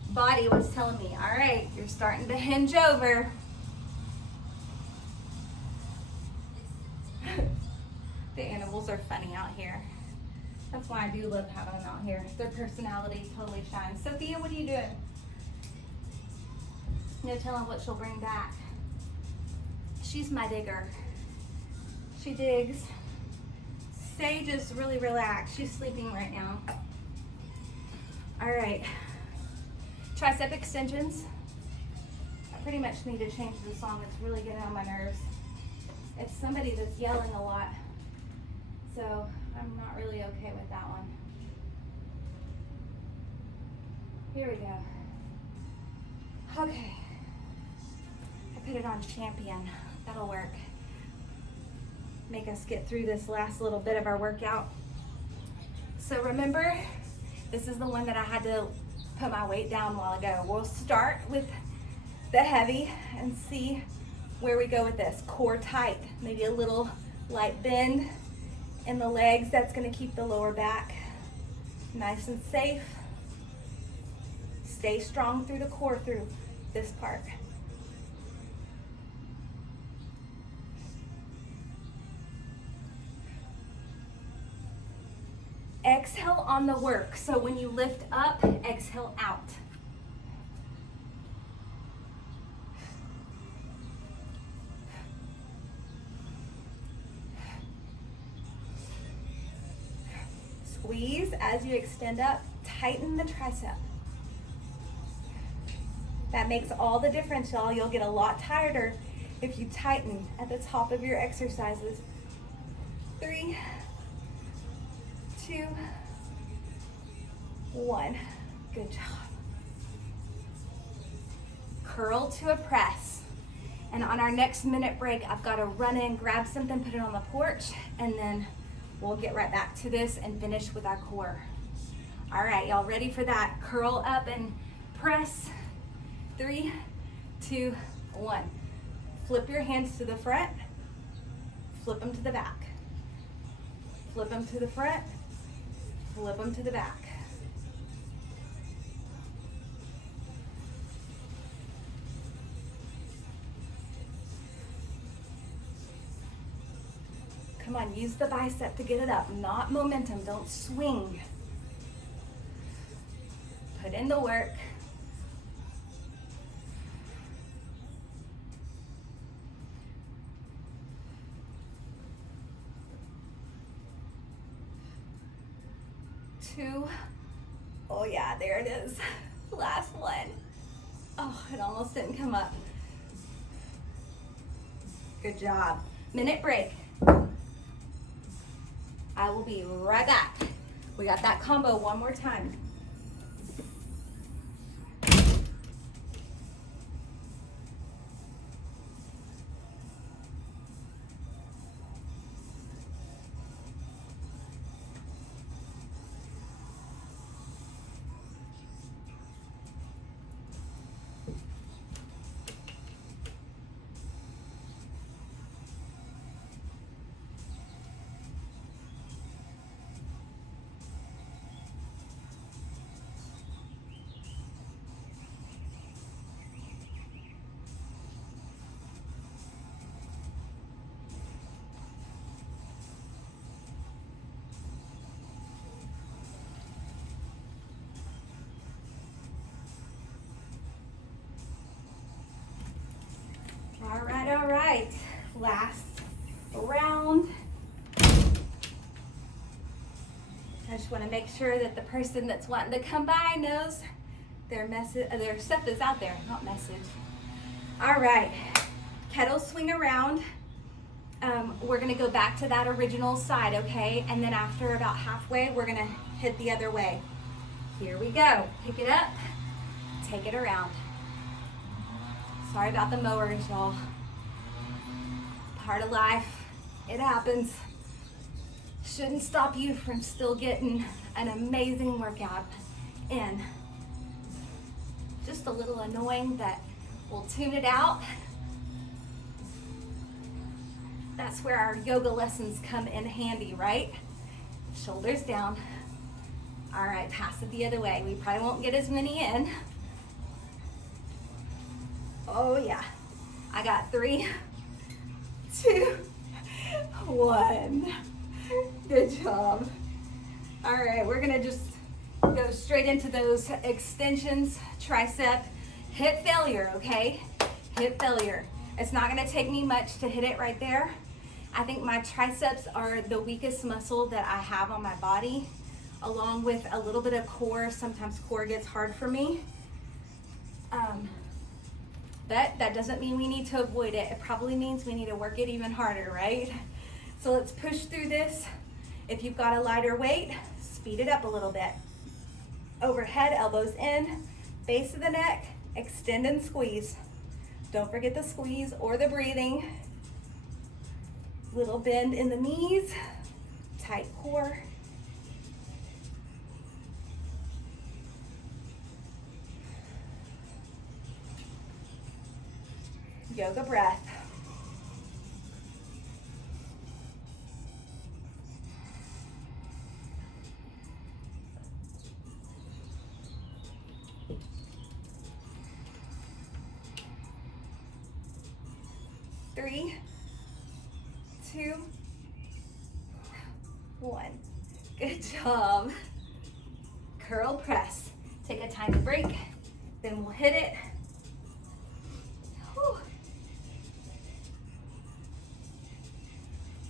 body was telling me, all right, you're starting to hinge over. The animals are funny out here. That's why I do love having them out here. Their personality totally shines. Sophia, what are you doing? No telling what she'll bring back. She's my digger. She digs. Sage is really relaxed. She's sleeping right now. All right. Tricep extensions. I pretty much need to change the song. It's really getting on my nerves. It's somebody that's yelling a lot. So I'm not really okay with that one. Here we go. Okay. I put it on champion. That'll work. Make us get through this last little bit of our workout. So remember, this is the one that I had to put my weight down a while ago. We'll start with the heavy and see where we go with this. Core tight, maybe a little light bend in the legs. That's gonna keep the lower back nice and safe. Stay strong through the core through this part. Exhale on the work. So when you lift up, exhale out. Squeeze as you extend up, tighten the tricep. That makes all the difference, y'all. You'll get a lot tireder if you tighten at the top of your exercises. 3, 2, 1. Good job. Curl to a press. And on our next minute break, I've got to run in, grab something, put it on the porch, and then we'll get right back to this and finish with our core. All right, y'all ready for that? Curl up and press. 3, 2, 1. Flip your hands to the front. Flip them to the back. Flip them to the front. Flip them to the back. Come on, use the bicep to get it up, not momentum. Don't swing. Put in the work. Oh yeah, there it is. Last one. Oh, it almost didn't come up. Good job. Minute break. I will be right back. We got that combo one more time. right, last round. I just want to make sure that the person that's wanting to come by knows their stuff is out there, not message. All right, kettle swing around. We're gonna go back to that original side, okay? And then after about halfway, we're gonna hit the other way. Here we go. Pick it up, take it around. Sorry about the mowers, y'all. Part of life, it happens. Shouldn't stop you from still getting an amazing workout in. Just a little annoying that we'll tune it out. That's where our yoga lessons come in handy, right? Shoulders down. All right, pass it the other way. We probably won't get as many in. Oh yeah. I got 3, 2, 1. Good job. All right, we're gonna just go straight into those extensions, tricep, hip failure, okay? Hip failure. It's not gonna take me much to hit it right there. I think my triceps are the weakest muscle that I have on my body, along with a little bit of core. Sometimes core gets hard for me. But that doesn't mean we need to avoid it. It probably means we need to work it even harder, right? So let's push through this. If you've got a lighter weight, speed it up a little bit. Overhead, elbows in, base of the neck, extend and squeeze. Don't forget the squeeze or the breathing. Little bend in the knees, tight core. Yoga breath. Three, 2, 1. Good job. Curl press. Take a tiny break, then we'll hit it. Whew.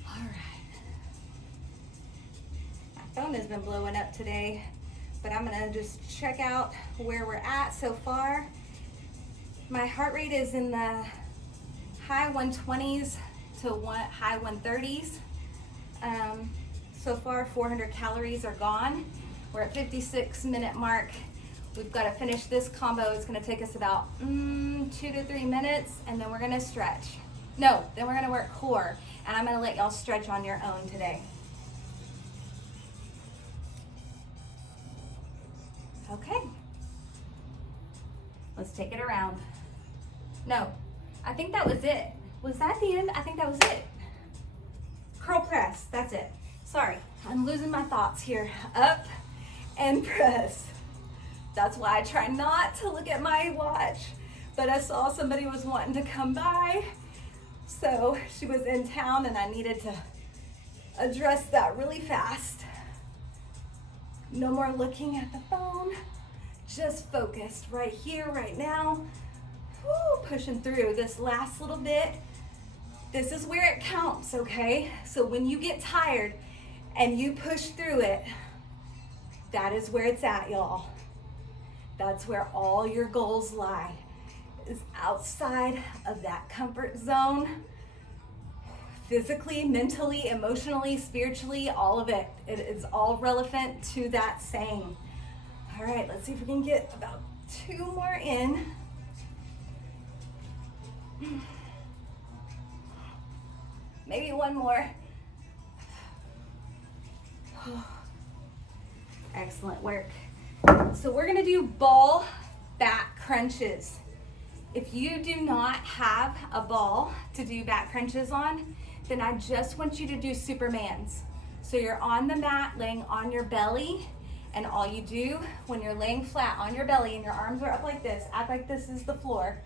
All right. My phone has been blowing up today, but I'm gonna just check out where we're at so far. My heart rate is in the high 120s to high 130s. So far 400 calories are gone. We're at 56-minute mark. We've got to finish this combo. It's going to take us about 2 to 3 minutes, and then we're going to stretch. No, then we're going to work core, and I'm going to let y'all stretch on your own today. Okay. Let's take it around. No, I think that was it. Was that the end? I think that was it. Curl press, that's it. Sorry, I'm losing my thoughts here. Up and press. That's why I try not to look at my watch, but I saw somebody was wanting to come by, so she was in town and I needed to address that really fast. No more looking at the phone, just focused right here, right now. Woo, pushing through this last little bit. This is where it counts, okay? So when you get tired and you push through it, that is where it's at, y'all. That's where all your goals lie, is outside of that comfort zone. Physically, mentally, emotionally, spiritually, all of it. It is all relevant to that saying. All right, let's see if we can get about 2 more in. Maybe 1 more. Excellent work. So we're gonna do ball back crunches. If you do not have a ball to do back crunches on, then I just want you to do Supermans. So you're on the mat, laying on your belly, and all you do when you're laying flat on your belly and your arms are up like this, act like this is the floor.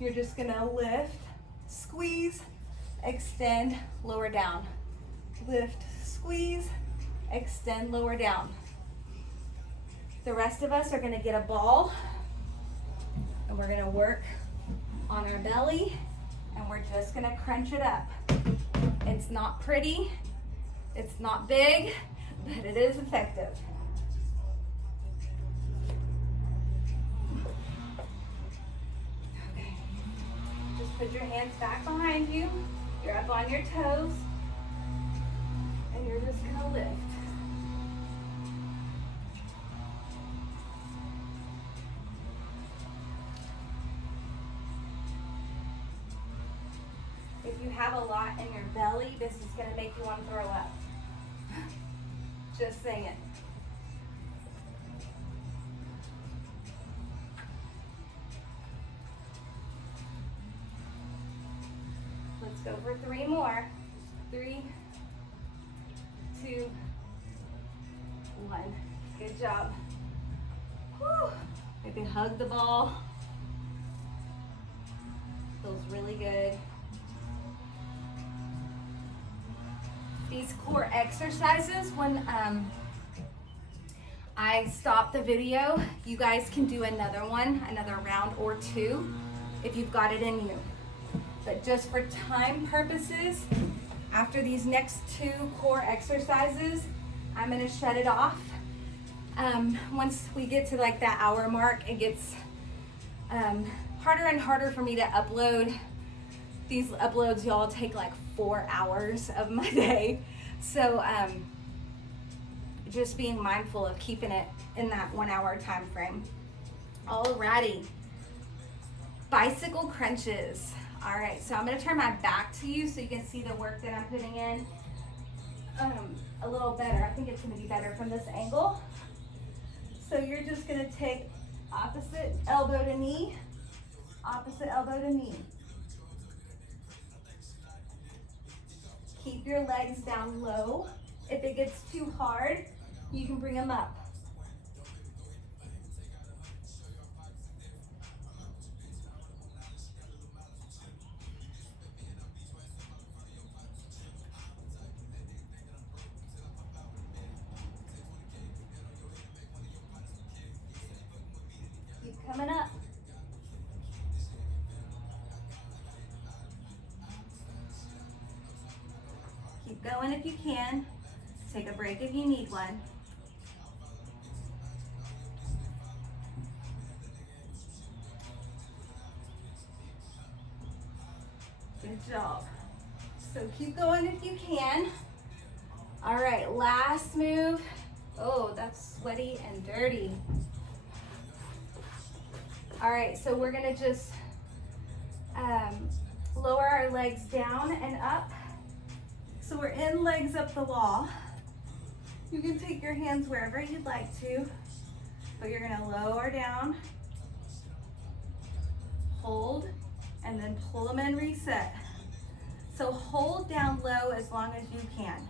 You're just gonna lift, squeeze, extend, lower down. Lift, squeeze, extend, lower down. The rest of us are gonna get a ball and we're gonna work on our belly and we're just gonna crunch it up. It's not pretty, it's not big, but it is effective. Okay, just put your hands back behind you. You're up on your toes, and you're just gonna lift. If you have a lot in your belly, this is gonna make you want to throw up. Just saying it. Let's go for 3 more. 3, 2, 1. Good job. Whew. Maybe hug the ball. Feels really good. These core exercises, when I stop the video, you guys can do another round or 2 if you've got it in you. But just for time purposes, after these next 2 core exercises, I'm gonna shut it off. Once we get to like that hour mark, it gets harder and harder for me to upload. These uploads, y'all, take like 4 hours of my day. So just being mindful of keeping it in that 1 hour time frame. Alrighty, bicycle crunches. All right, so I'm gonna turn my back to you so you can see the work that I'm putting in a little better. I think it's gonna be better from this angle. So you're just gonna take opposite elbow to knee, opposite elbow to knee. Keep your legs down low. If it gets too hard, you can bring them up. Keep coming up. Keep going if you can. Take a break if you need one. Good job. So keep going if you can. All right, last move. Oh, that's sweaty and dirty. All right, so we're gonna just lower our legs down and up. So we're in legs up the wall. You can take your hands wherever you'd like to, but you're gonna lower down, hold, and then pull them in, reset. So hold down low as long as you can.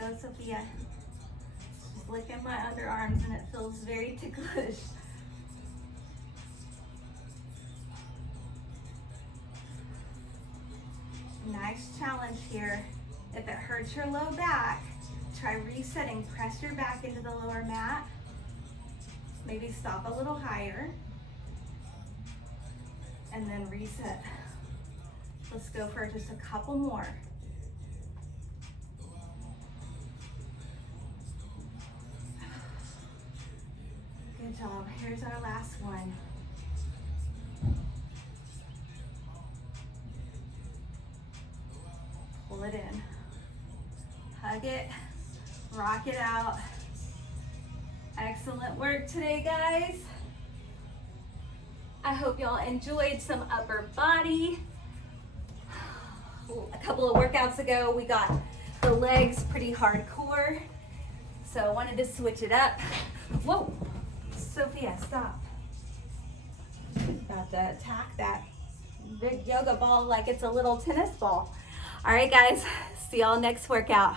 Go, Sophia. Just licking my underarms and it feels very ticklish. Nice challenge here. If it hurts your low back, try resetting. Press your back into the lower mat. Maybe stop a little higher. And then reset. Let's go for just a couple more. Good job. Here's our last one. Pull it in. Hug it. Rock it out. Excellent work today, guys. I hope y'all enjoyed some upper body. A couple of workouts ago, we got the legs pretty hardcore. So I wanted to switch it up. Whoa, Sophia, stop. About to attack that big yoga ball like it's a little tennis ball. All right, guys, see y'all next workout.